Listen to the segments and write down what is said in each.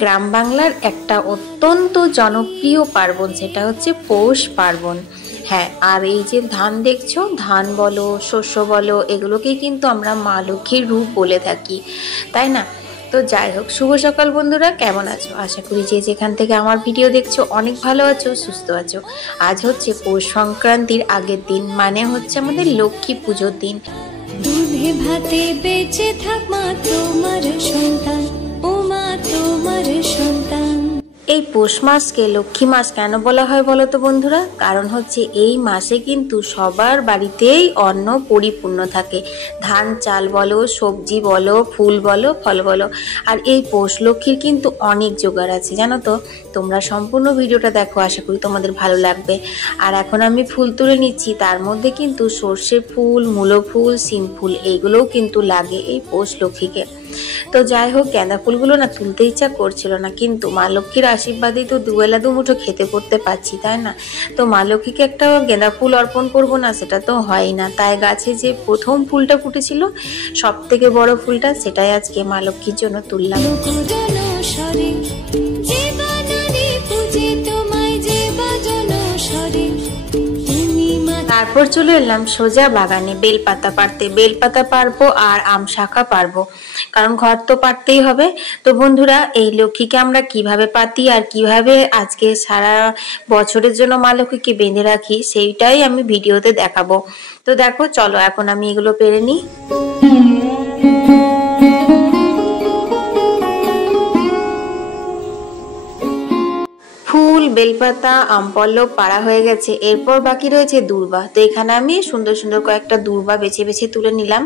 গ্রাম বাংলার একটা অত্যন্ত জনপ্রিয় পার্বণ, সেটা হচ্ছে পৌষ পার্বণ। হ্যাঁ, আর এই যে ধান দেখছো, ধান বলো শস্য বলো, এগুলোকেই কিন্তু আমরা মা লক্ষ্মীর রূপ বলে থাকি, তাই না? তো যাই হোক, শুভ সকাল বন্ধুরা, কেমন আছো? আশা করি যে যেখান থেকে আমার ভিডিও দেখছো অনেক ভালো আছো, সুস্থ আছো। আজ হচ্ছে পৌষ সংক্রান্তির আগের দিন, মানে হচ্ছে আমাদের লক্ষ্মী পুজোর দিন। দুধে ভাতে বেঁচে থাক মা তোমার সন্তান, ও মা তোমার সন্তান। এই পৌষ মাসকে লক্ষ্মী মাস কেন বলা হয় বলো তো বন্ধুরা? কারণ হচ্ছে এই মাসে কিন্তু সবার বাড়িতেই অন্ন পরিপূর্ণ থাকে। ধান চাল বলো, সবজি বলো, ফুল বলো, ফল বলো। আর এই পৌষ লক্ষ্মীর কিন্তু অনেক জোগাড় আছে, জানো তো? তোমরা সম্পূর্ণ ভিডিওটা দেখো, আশা করি তোমাদের ভালো লাগবে। আর এখন আমি ফুল তুলে নিচ্ছি, তার মধ্যে কিন্তু সর্ষে ফুল, মূলো ফুল, শিম ফুল, এইগুলোও কিন্তু লাগে এই পৌষ লক্ষ্মীকে। তো যাই হোক, গাঁদা ফুলগুলো না তুলতে ইচ্ছা করছিল না, কিন্তু মা লক্ষ্মীর আশীর্বাদেই তো দুবেলা দুমুঠো খেতে করতে পারছি, তাই না? তো মা লক্ষ্মীকে একটা গাঁদা ফুল অর্পণ করব না, সেটা তো হয় না। তাই গাছে যে প্রথম ফুলটা ফুটেছিল, সব থেকে বড় ফুলটা, সেটাই আজকে মা লক্ষ্মীর জন্য তুললাম। তারপর চলে এলাম সোজা বাগানে বেলপাতা পাড়তে। বেলপাতা পারবো আর আম শাখা পারবো, কারণ ঘর তো পাড়তেই হবে। তো বন্ধুরা, এই লক্ষ্মীকে আমরা কিভাবে পাতি আর কিভাবে আজকে সারা বছরের জন্য মা লক্ষ্মীকে বেঁধে রাখি, সেইটাই আমি ভিডিওতে দেখাবো। তো দেখো, চলো এখন আমি এগুলো পেরে নিই। ফুল, বেলপাতা, আমপল্লব পাড়া হয়ে গেছে। এরপর বাকি রয়েছে দূর্বা। তো এখানে আমি সুন্দর সুন্দর কয়েকটা দূর্বা বেছে বেছে তুলে নিলাম,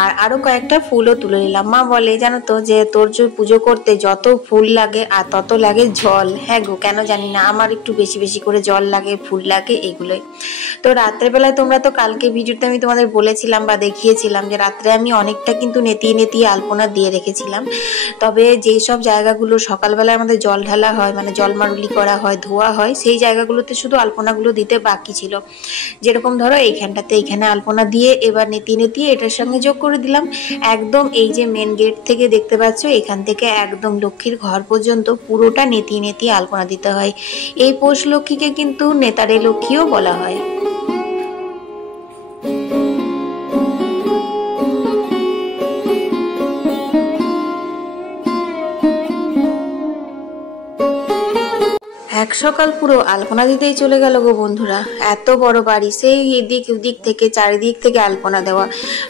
আর আরো কয়েকটা ফুলও তুলে নিলাম। মা বলে, জানো তো, যে তোর যে পুজো করতে যত ফুল লাগে আর তত লাগে জল। হ্যাঁ গো, কেন জানি না, আমার একটু বেশি বেশি করে জল লাগে, ফুল লাগে, এগুলোই। তো রাত্রেবেলায় তোমরা তো কালকে ভিডিওতে আমি তোমাদের বলেছিলাম বা দেখিয়েছিলাম যে রাত্রে আমি অনেকটা কিন্তু নেতিয়ে নেতিয়ে আলপনা দিয়ে রেখেছিলাম। তবে যেই সব জায়গাগুলো সকালবেলায় আমাদের জল ঢালা হয়, মানে জল মারুলি করা হয়, ধোয়া হয়, সেই জায়গাগুলোতে শুধু আলপনাগুলো দিতে বাকি ছিল। যেরকম ধরো এইখানটাতে, এইখানে আলপনা দিয়ে এবার নেতিয়ে নেতিয়ে এটার সঙ্গে যোগ করে দিলাম। একদম এই যে মেন গেট থেকে দেখতে পাচ্ছ, এখান থেকে একদম লক্ষ্মীর ঘর পর্যন্ত পুরোটা নেতিয়ে নেতিয়ে আলপনা দিতে হয়। এই পৌষ লক্ষ্মীকে কিন্তু নেতারে লক্ষ্মীও বলা হয়। এক সকাল পুরো আলপনা দিতেই চলে গেল গো বন্ধুরা। এত বড় বাড়ি, সেই এদিক ওদিক থেকে চারিদিক থেকে আলপনা দেওয়া।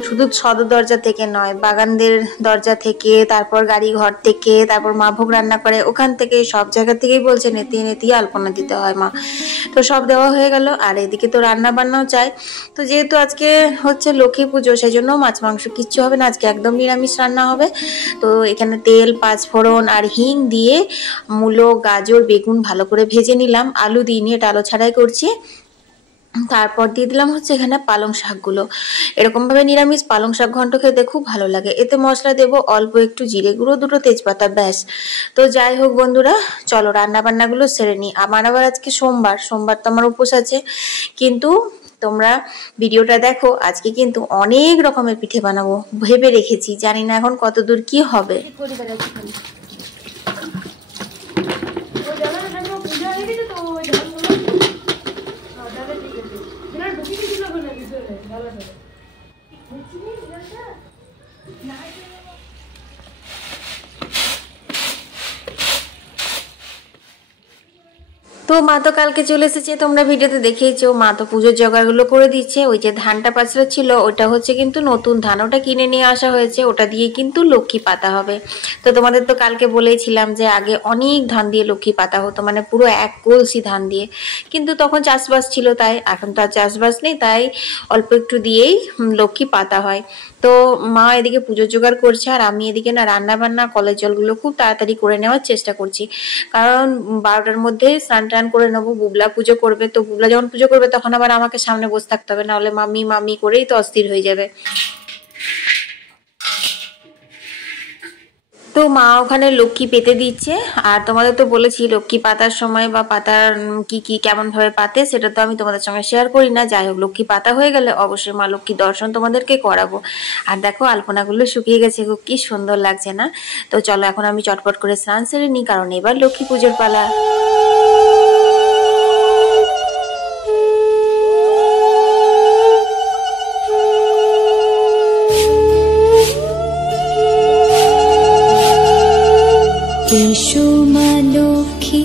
শুধু সদর দরজা থেকে নয়, বাগানদের দরজা থেকে, তারপর গাড়ি ঘর থেকে, তারপর মা ভোগ রান্না করে ওখান থেকে, সব জায়গা থেকেই বলছে নেতিয়ে নেতিয়ে আলপনা দিতে হয় মা। তো সব দেওয়া হয়ে গেল, আর এদিকে তো রান্না বান্নাও চাই। তো যেহেতু আজকে হচ্ছে লক্ষ্মী পুজো, সেই জন্য মাছ মাংস কিচ্ছু হবে না, আজকে একদম নিরামিষ রান্না হবে। তো এখানে তেল, পাঁচফোড়ন আর হিং দিয়ে মূলো, গাজর, বেগুন ভালো করে ভেজে নিলাম। আলু দিইনি, এটা আলু ছাড়াই করছি। তারপর দিয়ে দিলাম হচ্ছে এখানে পালং শাকগুলো। এরকম ভাবে নিরামিষ পালং শাক ঘন্ট খেতে খুব ভালো লাগে। এতে মশলা দেবো অল্প একটু জিরে গুঁড়ো, দুটো তেজপাতা, ব্যাস। তো যাই হোক বন্ধুরা, চলো রান্না বান্নাগুলো সেরে নিই। আমার আবার আজকে সোমবার, সোমবার তো আমার উপোস আছে। কিন্তু তোমরা ভিডিওটা দেখো, আজকে কিন্তু অনেক রকমের পিঠে বানাবো ভেবে রেখেছি, জানি না এখন কতদূর কি হবে। তো মা তো কালকে চলে এসেছে, তোমরা ভিডিওতে দেখেইছো। মা তো পুজোর জোগাড়গুলো করে দিচ্ছে। ওই যে ধানটা পাঁচড়া ছিল, ওটা হচ্ছে কিন্তু নতুন ধান, ওটা কিনে নিয়ে আসা হয়েছে, ওটা দিয়ে কিন্তু লক্ষ্মী পাতা হবে। তো তোমাদের তো কালকে বলেছিলাম যে আগে অনেক ধান দিয়ে লক্ষ্মী পাতা হতো, মানে পুরো এক কলসি ধান দিয়ে। কিন্তু তখন চাষবাস ছিল, তাই এখন তো আর চাষবাস নেই, তাই অল্প একটু দিয়েই লক্ষ্মী পাতা হয়। তো মা এদিকে পুজোর জোগাড় করছে, আর আমি এদিকে না রান্না বান্না, কলের জলগুলো খুব তাড়াতাড়ি করে নেওয়ার চেষ্টা করছি। কারণ 12টার মধ্যে স্নান টান করে নেবো। বুবলা পুজো করবে, তো বুবলা যখন পুজো করবে তখন আবার আমাকে সামনে বসে থাকতে হবে, নাহলে মাম্মি মাম্মি করেই তো অস্থির হয়ে যাবে। তো মা ওখানে লক্ষ্মী পেতে দিচ্ছে। আর তোমাদের তো বলেছি লক্ষ্মী পাতার সময় বা পাতার কি কেমন ভাবে পাতে সেটা তো আমি তোমাদের সঙ্গে শেয়ার করি না। যাই হোক, লক্ষ্মী পাতা হয়ে গেলে অবশ্যই মা লক্ষ্মীর দর্শন তোমাদেরকে করাবো। আর দেখো আলপনাগুলো শুকিয়ে গেছে, কি সুন্দর লাগছে না? তো চলো এখন আমি চটপট করে স্নান সেরে নিই, কারণ এবার লক্ষ্মী পুজোর পালা। এসো মা লক্ষ্মী,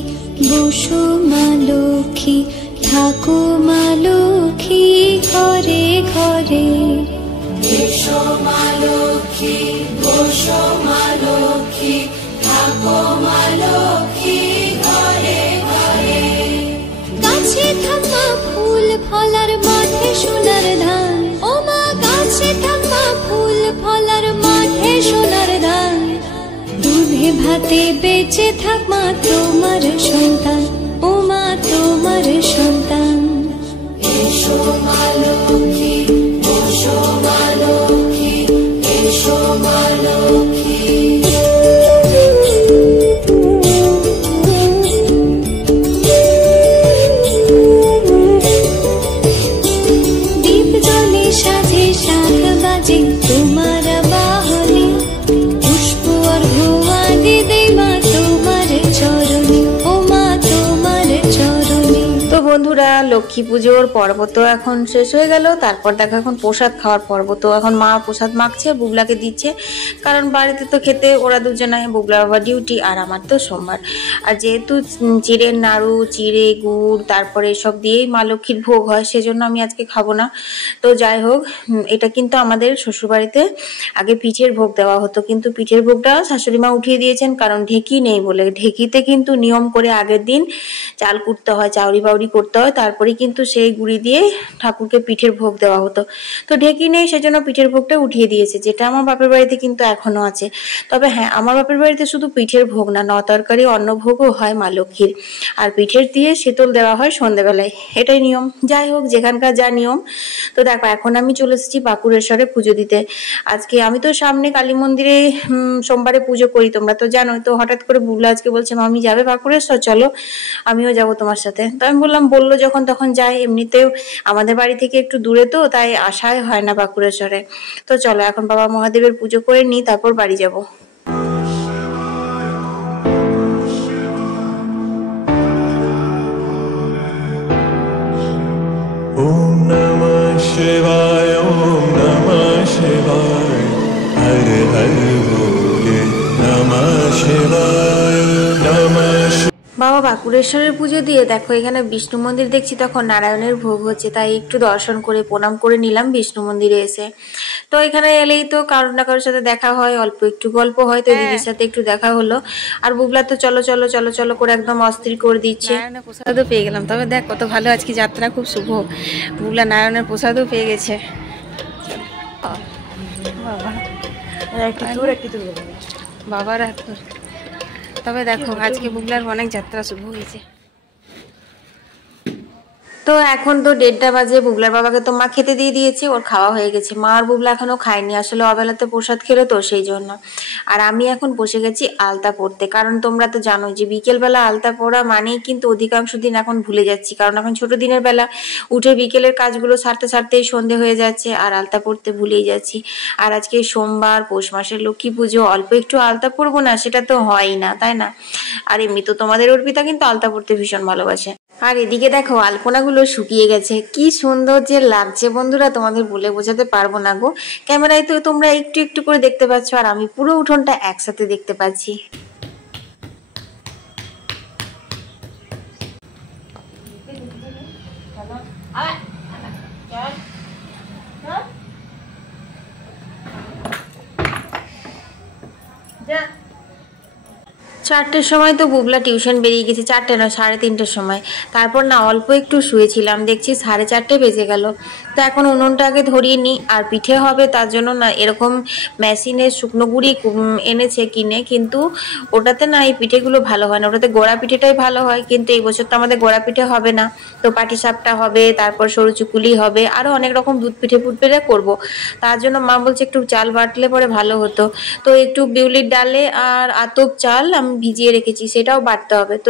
বসো মা লক্ষ্মী, থাকো মা লক্ষ্মী ঘরে ঘরে। এসো মা লক্ষ্মী, বসো মা লক্ষ্মী, থাকো মা লক্ষ্মী ঘরে ঘরে। গাছে থাকা ফুল ফলার মাঠে সোনার ধান, ও মা গাছে থাকা ফুল ফলার মাঠে সোনার ধান। দুধে ভাতে বেঁচে থাক মা তোমার সন্তান, ও মা তোমার সন্তান। এসো মা লক্ষ্মী, বসো মা লক্ষ্মী, এসো মা লক্ষ্মী। দীপ জ্বলে সাথে শাখ বাজে তোমার বাহনে, পুষ্প অর্ঘ্য আদি দেই মা তোমার চরণে, ও মা তোমার চরণে। তো বন্ধুরা, লক্ষ্মী পুজোর পর্ব তো এখন শেষ হয়ে গেল। তারপর দেখো এখন প্রসাদ খাওয়ার পর্ব। তো এখন মা প্রসাদ মাখছে, বুবলাকে দিচ্ছে, কারণ বাড়িতে তো খেতে ওরা দুজনায়, বুবলা বাবা ডিউটি আর আমার তো সোমবার। আর যেহেতু চিড়ের নাড়ু, চিড়ে গুড় তারপরে এসব দিয়েই মা লক্ষ্মীর ভোগ হয়, সেজন্য আমি আজকে খাবো না। তো যাই হোক, এটা কিন্তু আমাদের শ্বশুরবাড়িতে আগে পিঠের ভোগ দেওয়া হতো, কিন্তু পিঠের ভোগটা শাশুড়ি মা উঠিয়ে দিয়েছেন, কারণ ঢেকি নেই বলে। ঢেকিতে কিন্তু নিয়ম করে আগের দিন চাল কুটতে হয়, চাউরি বাউরি করতে হয়, তারপরে কিন্তু সেই গুঁড়ি দিয়ে ঠাকুরকে পিঠের ভোগ দেওয়া হতো। তো ঢেকি নেই, সেজন্য পিঠের ভোগটা উঠিয়ে দিয়েছে, যেটা আমার বাপের বাড়িতে কিন্তু এখনো আছে। তবে হ্যাঁ, আমার বাপের বাড়িতে শুধু পিঠের ভোগ না, তরকারি অন্ন ভোগও হয় মা লক্ষ্মীর। আর পিঠের দিয়ে শীতল দেওয়া হয় সন্ধ্যেবেলায়, এটাই নিয়ম। যাই হোক, যেখানকার যা নিয়ম। তো দেখো এখন আমি চলে এসেছি বাঁকুড়েশ্বরে পুজো দিতে। আজকে আমি তো সামনে কালী মন্দিরে সোমবারে পুজো করি, তোমরা তো জানোই। তো হঠাৎ করে বুবলা আজকে বলছে, মামি যাবে বাঁকুড়েশ্বর, চলো আমিও যাবো তোমার সাথে। তো আমি বললাম, বললো যখন তখন যাই, এমনিতেও আমাদের বাড়ি থেকে একটু দূরে, তো তাই আসাই হয় না বাঁকুড়েশ্বরে। তো চলো এখন বাবা মহাদেবের পুজো করে নিই, তারপর বাড়ি যাবো। ओम नमः शिवाय, ओम नमः शिवाय, हर हर भोले नमः शिवाय, नमः। বাবা বাঁকুড়েশ্বরের পুজো দিয়ে দেখো এখানে বিষ্ণু মন্দির দেখছি, তখন নারায়ণের ভোগ হচ্ছে, তাই একটু দর্শন করে প্রণাম করে নিলাম বিষ্ণু মন্দিরে এসে। তো এখানে এলেই তো কারোর না কারোর সাথে দেখা হয়, অল্প একটু গল্প হয়, তো দিদির সাথে একটু দেখা হলো। আর বুবলা তো চলো চলো চলো চলো করে একদম অস্থির করে দিচ্ছে। নারায়ণের প্রসাদও পেয়ে গেলাম, তবে দেখ কত ভালো আজকে যাত্রা, খুব শুভ। বুবলা নারায়ণের প্রসাদও পেয়ে গেছে। বাবার হাত। তবে দেখো আজকে বুবলার অনেক যাত্রা শুরু হয়েছে। তো এখন তো 1:30 বাজে, বুবলার বাবাকে তো মা খেতে দিয়ে দিয়েছে, ওর খাওয়া হয়ে গেছে। মা আর বুবলা এখনো খায়নি, আসলে অবেলাতে প্রসাদ খেলো তো সেই জন্য। আর আমি এখন বসে গেছি আলতা পড়তে, কারণ তোমরা তো জানো যে বিকেলবেলা আলতা পড়া মানেই কিন্তু অধিকাংশ দিন এখন ভুলে যাচ্ছি, কারণ এখন ছোট দিনের বেলা উঠে বিকেলের কাজগুলো সারতে সারতেই সন্ধে হয়ে যাচ্ছে, আর আলতা পড়তে ভুলেই যাচ্ছি। আর আজকে সোমবার, পৌষ মাসের লক্ষ্মী পুজো, অল্প একটু আলতা পরবো না, সেটা তো হয়ই না, তাই না? আর এমনি তো তোমাদের অর্পিতা কিন্তু আলতা পড়তে ভীষণ ভালোবাসে। আর এদিকে দেখো আলপনাগুলো শুকিয়ে গেছে, কি সুন্দর যে লাগছে বন্ধুরা, তোমাদের বলে বোঝাতে পারবো না গো। ক্যামেরায় তো তোমরা একটু একটু করে দেখতে পাচ্ছ, আর আমি পুরো উঠোনটা একসাথে দেখতে পাচ্ছি। 4টের সময় তো বুবলা টিউশন বেরিয়ে গেছে, 4টে না 3:30-এর সময়। তারপর না অল্প একটু শুয়েছিলাম, দেখছি 4:30 বেজে গেল। তো এখন উনুনটাকে ধরিয়ে নিই, আর পিঠে হবে তার জন্য না এরকম মেশিনের শুকনো গুঁড়ি এনেছে কিনে, কিন্তু ওটাতে না এই পিঠেগুলো ভালো হয় না, ওটাতে গোড়া পিঠেটাই ভালো হয়। কিন্তু এই বছর তো আমাদের গোড়া পিঠে হবে না, তো পাটিসাপটা হবে, তারপর সরু চুকুলি হবে, আরও অনেক রকম দুধ পিঠে ফুটপিঠে করবো। তার জন্য মা বলছে একটু চাল বাটলে পরে ভালো হতো। তো একটু বিউলির ডালে আর আতপ চাল আমি ভিজিয়ে রেখেছি, সেটাও বাটতে হবে। তো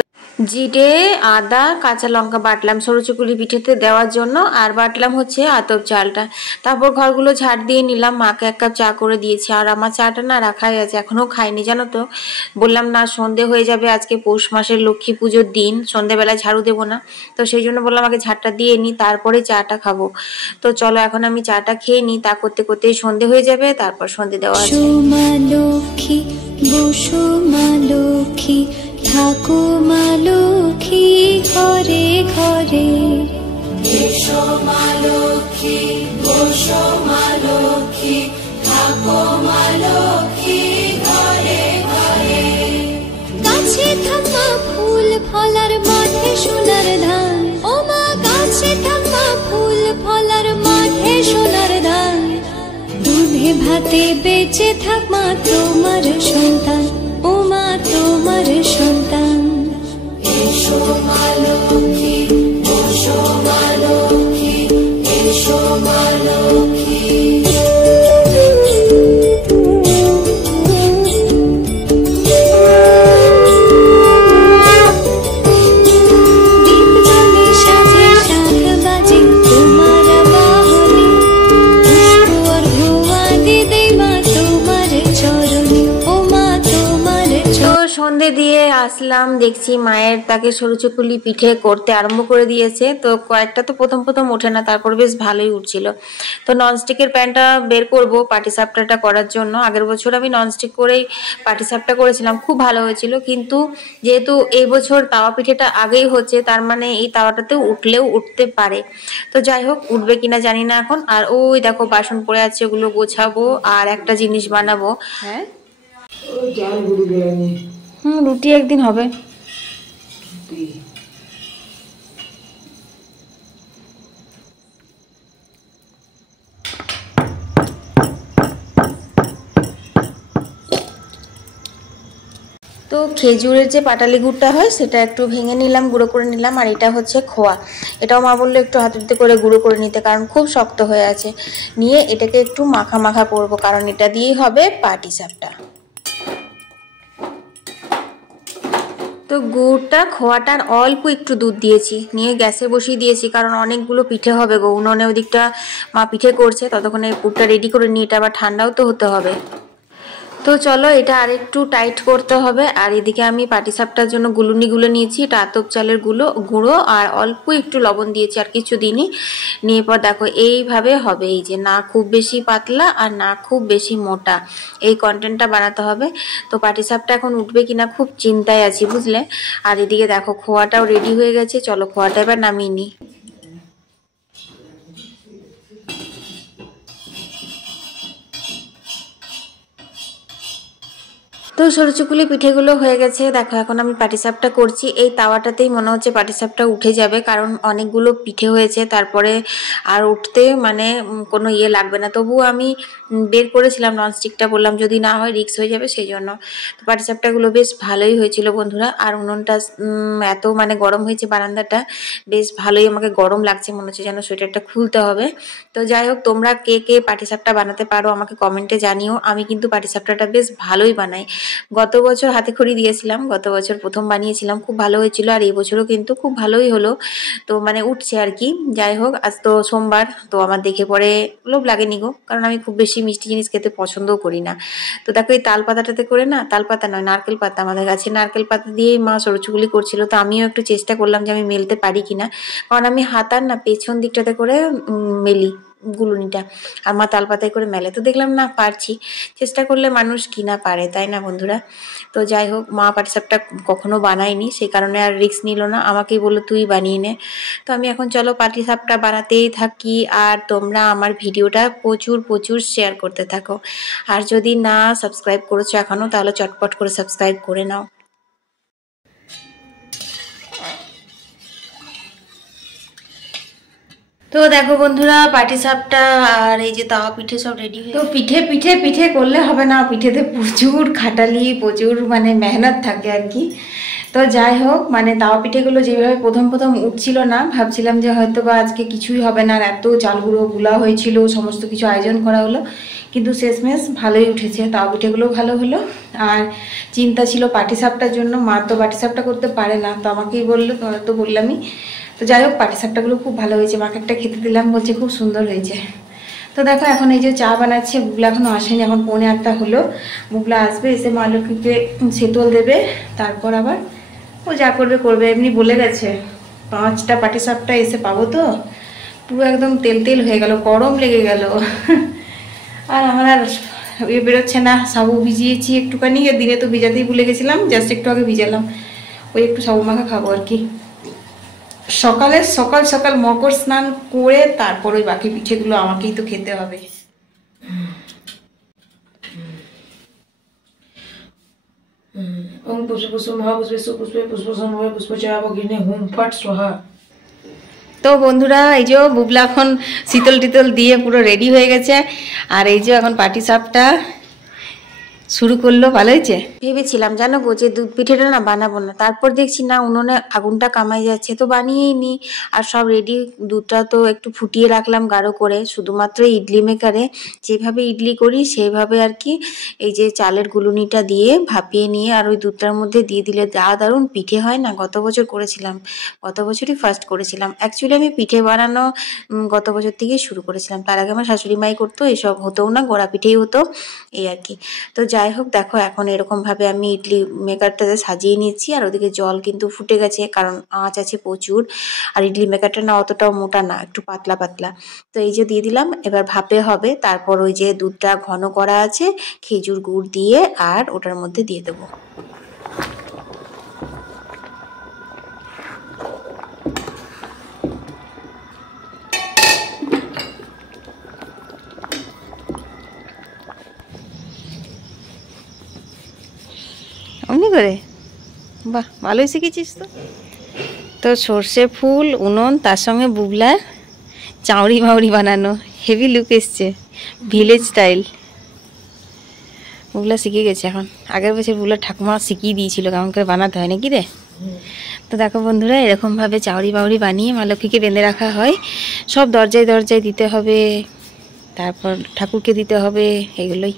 জিরে, আদা, কাঁচা লঙ্কা বাটলাম সরু চুকুলি পিঠেতে দেওয়ার জন্য, আর বাটলাম হচ্ছে আতপ চালটা। তারপর ঘরগুলো ঝাড় দিয়ে নিলাম, মাকে 1 কাপ চা করে দিয়েছি। আর আমার চাটা না রাখাই আছে, এখনো খাইনি জানো তো। বললাম না সন্ধে হয়ে যাবে, আজকে পৌষ মাসের লক্ষ্মী পুজোর দিন, সন্ধেবেলায় ঝাড়ু দেবো না, তো সেই জন্য বললাম আগে ঝাড়টা দিয়ে নিই, তারপরে চাটা খাবো। তো চলো এখন আমি চাটা খেয়ে নিই, তা করতে করতেই সন্ধে হয়ে যাবে, তারপর সন্ধে দেওয়া আছে। মা লক্ষ্মী বসো মা লক্ষ্মী থাকো মা লক্ষ্মী ঘরে ঘরে। এসো মা লক্ষ্মী বসো মা লক্ষ্মী থাকো মা লক্ষ্মী ঘরে ঘরে। গাছে থাকা ফুল ফলার মাঠে সোনার ধান, ও মা গাছে থাকা ফুল ফলার মাঠে সোনার ধান। দুধে ভাতে বেঁচে থাক মা তোমার সন্তান, ও মা তোমার সন্তান। এসো মা লক্ষ্মী বসো মা লক্ষ্মী এসো মা লক্ষ্মী। সন্ধে দিয়ে আসলাম, দেখছি মায়ের তাকে সরু চুকুলি পিঠে করতে আরম্ভ করে দিয়েছে। তো কয়েকটা তো প্রথম প্রথম ওঠে না, তারপর বেশ ভালোই উঠছিল। তো ননস্টিকের প্যানটা বের করব পাটিসাপটাটা করার জন্য। আগের বছর আমি ননস্টিক করেই পাটিসাপটা করেছিলাম, খুব ভালো হয়েছিল। কিন্তু যেহেতু এই বছর তাওয়া পিঠেটা আগেই হচ্ছে, তার মানে এই তাওয়াটাতে উঠলেও উঠতে পারে। তো যাই হোক, উঠবে কিনা জানি না এখন। আর ওই দেখো বাসন পড়ে আছে, ওগুলো গোছাবো আর একটা জিনিস বানাবো। হ্যাঁ রুটি একদিন হবে। তো খেজুরের যে পাটালি গুড়টা হয় সেটা একটু ভেঙে নিলাম, গুঁড়ো করে নিলাম। আর এটা হচ্ছে খোয়া, এটাও মা বললো একটু হাতে করে গুঁড়ো করে নিতে, কারণ খুব শক্ত হয়ে আছে। নিয়ে এটাকে একটু মাখা মাখা করবো, কারণ এটা দিয়েই হবে পাটিসাপটা। তো গুড়টা খোয়াটার অল্প একটু দুধ দিয়েছি, নিয়ে গ্যাসে বসিয়ে দিয়েছি, কারণ অনেকগুলো পিঠে হবে গো। উনুনে ওদিকটা মা পিঠে করছে, ততক্ষণে পুরটা রেডি করে নিয়ে এটা আবার ঠান্ডাও তো হতে হবে। তো চলো এটা আরেকটু টাইট করতে হবে। আর এদিকে আমি পাটিসাপটার জন্য গুলুনি গুলো নিয়েছি, এটা আতপ চালের গুঁড়ো আর অল্প একটু লবণ দিয়েছি, আর কিছু দিনই। নিয়ে পর দেখো এইভাবে হবে, এই যে না খুব বেশি পাতলা আর না খুব বেশি মোটা, এই কন্টেন্টটা বানাতে হবে। তো পাটিসাপটা এখন উঠবে কিনা খুব চিন্তায় আছি, বুঝলে। আর এদিকে দেখো খোয়াটাও রেডি হয়ে গেছে, চলো খোয়াটা এবার নামিয়ে নিই। তো সরু চুকুলি পিঠেগুলো হয়ে গেছে, দেখো এখন আমি পাটিসাপটা করছি। এই তাওয়াটাতেই মনে হচ্ছে পাটিসাপটা উঠে যাবে, কারণ অনেকগুলো পিঠে হয়েছে, তারপরে আর উঠতে মানে কোনো ইয়ে লাগবে না। তবুও আমি বের করেছিলাম ননস্টিকটা, বললাম যদি না হয় রিস্ক হয়ে যাবে, সেই জন্য। তো পাটিসাপটাগুলো বেশ ভালোই হয়েছিল বন্ধুরা। আর উনুনটা এত মানে গরম হয়েছে, বারান্দাটা বেশ ভালোই আমাকে গরম লাগছে, মনে হচ্ছে যেন সোয়েটারটা খুলতে হবে। তো যাই হোক, তোমরা কে কে পাটিসাপটা বানাতে পারো আমাকে কমেন্টে জানিও। আমি কিন্তু পাটিসাপটাটা বেশ ভালোই বানাই। গত বছর হাতে খড়ি দিয়েছিলাম, গত বছর প্রথম বানিয়েছিলাম, খুব ভালো হয়েছিল। আর এই বছরও কিন্তু খুব ভালোই হলো, তো মানে উঠছে আর কি। যাই হোক, আজ তো সোমবার, তো আমার দেখে পরে লোভ লাগেনি গো, কারণ আমি খুব বেশি মিষ্টি জিনিস খেতে পছন্দও করি না। তো দেখো এই তাল পাতাটাতে করে না, তাল পাতা নয় নারকেল পাতা, আমাদের গাছে নারকেল পাতা দিয়েই মা সরুচুগুলি করছিল। তো আমিও একটু চেষ্টা করলাম যে আমি মেলতে পারি কিনা, কারণ আমি হাতার না পেছন দিকটাতে করে মেলি গুলুনিটা, আর মা তাল পাতায় করে মেলে। তো দেখলাম না পারছি, চেষ্টা করলে মানুষ কি না পারে, তাই না বন্ধুরা। তো যাই হোক, মা পাটিসাপটা কখনো বানায়নি, সেই কারণে আর রিস্ক নিল না, আমাকেই বললো তুই বানিয়ে নে। তো আমি এখন চলো পাটিসাপটা বানাতেই থাকি, আর তোমরা আমার ভিডিওটা প্রচুর প্রচুর শেয়ার করতে থাকো। আর যদি না সাবস্ক্রাইব করেছো এখনো, তাহলে চটপট করে সাবস্ক্রাইব করে নাও। তো দেখো বন্ধুরা, পাটিসাপটা আর এই যে তাওয়া পিঠে সব রেডি হয়ে, তো পিঠে পিঠে পিঠে করলে হবে না, পিঠেতে প্রচুর খাটালি, প্রচুর মানে মেহনত থাকে আর কি। তো যাই হোক, মানে তাওয়া পিঠেগুলো যেভাবে প্রথম প্রথম উঠছিল না, ভাবছিলাম যে হয়তো বা আজকে কিছুই হবে না, আর এত চালগুলো গুলা হয়েছিল, সমস্ত কিছু আয়োজন করা হলো, কিন্তু শেষমেশ ভালোই উঠেছে, তাওয়া পিঠেগুলো ভালো হলো। আর চিন্তা ছিল পাটিসাপটার জন্য, মা তো পাটিসাপটা করতে পারে না, তো আমাকেই বললো, তোমার তো বললামই। তো যাই হোক, পাটিসাপটাগুলো খুব ভালো হয়েছে, মাকে একটা খেতে দিলাম, বলছে খুব সুন্দর হয়েছে। তো দেখো এখন এই যে চা বানাচ্ছে, বুবলা এখনও আসেনি, এখন 7:45 হলো। বুবলা আসবে, এসে মা লক্ষ্মীকে সেতল দেবে, তারপর আবার ও যা করবে করবে। এমনি বলে গেছে 5টা পাটিসাপটা এসে পাবো, তো পুরো একদম তেল তেল হয়ে গেল, গরম লেগে গেল। আর আমার আর বেরোচ্ছে না। সাবু ভিজিয়েছি একটুখানি, দিনে তো ভিজাতেই ভুলে গেছিলাম, জাস্ট একটু আগে ভিজালাম, ওই একটু সাবু মাখা খাবো আর কি। সকালে সকাল সকাল মকর স্নান করে তারপর ওই বাকি পিঠেগুলো আমাকেই তো খেতে হবে। ওম পুষ্প পুষ্প মহাপুষ্পে সুপুষ্পে পুষ্প সময় পুষ্প চাবগ্নে হুম ফট সোহা। তো বন্ধুরা, এই যে বুবলা এখন শীতল টিতল দিয়ে পুরো রেডি হয়ে গেছে, আর এই যে এখন পাটিসাপটা শুরু করলো। ভালো হয়েছে। ভেবেছিলাম জানো গো যে দুধ পিঠেটা না বানাবো না, তারপর দেখছি না উনুনে আগুনটা কামাই যাচ্ছে, তো বানিয়েই নি। আর সব রেডি, দুধটা তো একটু ফুটিয়ে রাখলাম গাঢ় করে, শুধুমাত্র ইডলি মেকারে যেভাবে ইডলি করি সেইভাবে আর কি। এই যে চালের গুলুনিটা দিয়ে ভাপিয়ে নিয়ে আর ওই দুধটার মধ্যে দিয়ে দিলে যা দারুণ পিঠে হয় না। গত বছর করেছিলাম, গত বছরই ফার্স্ট করেছিলাম অ্যাকচুয়ালি। আমি পিঠে বানানো গত বছর থেকেই শুরু করেছিলাম, তার আগে আমার শাশুড়ি মাই করতো, এসব হতোও না, গোড়া পিঠেই হতো এই আর কি। তো যাই হোক, দেখো এখন এরকমভাবে আমি ইডলি মেকারটাতে সাজিয়ে নিচ্ছি, আর ওদিকে জল কিন্তু ফুটে গেছে, কারণ আঁচ আছে প্রচুর। আর ইডলি মেকারটা না অতটাও মোটা না, একটু পাতলা পাতলা। তো এই যে দিয়ে দিলাম, এবার ভাপে হবে। তারপর ওই যে দুধটা ঘন করা আছে, খেজুর গুড় দিয়ে আর ওটার মধ্যে দিয়ে দেবো। অমনি করে, বাহ ভালোই শিখেছিস তো। তো সর্ষে ফুল, উনুন, তার সঙ্গে বুবলার চাউরি মাউরি বানানো, হেভি লুক এসছে, ভিলেজ স্টাইল। বুবলা শিখে গেছে এখন, আগের বছর বুবলার ঠাকুমা শিখিয়ে দিয়েছিল কেমন করে বানাতে হয় নাকি রে। তো দেখো বন্ধুরা, এরকমভাবে চাউরি বাউরি বানিয়ে মা লক্ষ্মীকে বেঁধে রাখা হয়, সব দরজায় দরজায় দিতে হবে, তারপর ঠাকুরকে দিতে হবে, এগুলোই।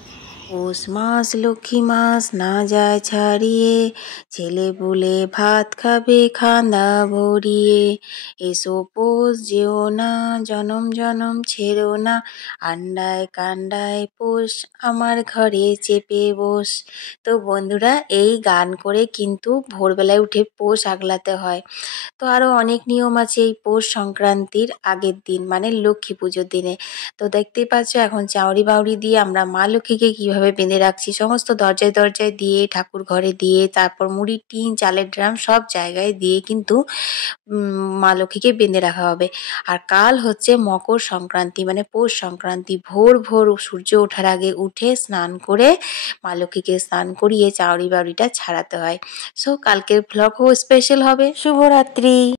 পৌষ মাস লক্ষ্মী মাস না যায় ছাড়িয়ে, ছেলে বলে ভাত খাবে খান্দা ভরিয়ে, এসো পৌষ যেও না জনম জনম ছেড়ো না, আন্ডায় কান্ডায় পৌষ আমার ঘরে চেপে বস। তো বন্ধুরা, এই গান করে কিন্তু ভোরবেলায় উঠে পৌষ আগলাতে হয়। তো আরও অনেক নিয়ম আছে এই পৌষ সংক্রান্তির আগের দিন, মানে লক্ষ্মী পুজোর দিনে। তো দেখতেই পাচ্ছ এখন চাউরি বাউরি দিয়ে আমরা মা লক্ষ্মীকে কীভাবে বেঁধে রাখছি, সমস্ত দরজায় দরজায় দিয়ে, ঠাকুর ঘরে দিয়ে, তারপর মুড়ির টিন, চালের ড্রাম সব জায়গায় দিয়ে কিন্তু মা লক্ষ্মীকে বেঁধে রাখা হবে। আর কাল হচ্ছে মকর সংক্রান্তি, মানে পৌষ সংক্রান্তি। ভোর ভোর সূর্য ওঠার আগে উঠে স্নান করে মা লক্ষ্মীকে স্নান করিয়ে চাউরি বাউরিটা ছাড়াতে হয়। সো কালকের ভ্লগও স্পেশাল হবে। শুভরাত্রি।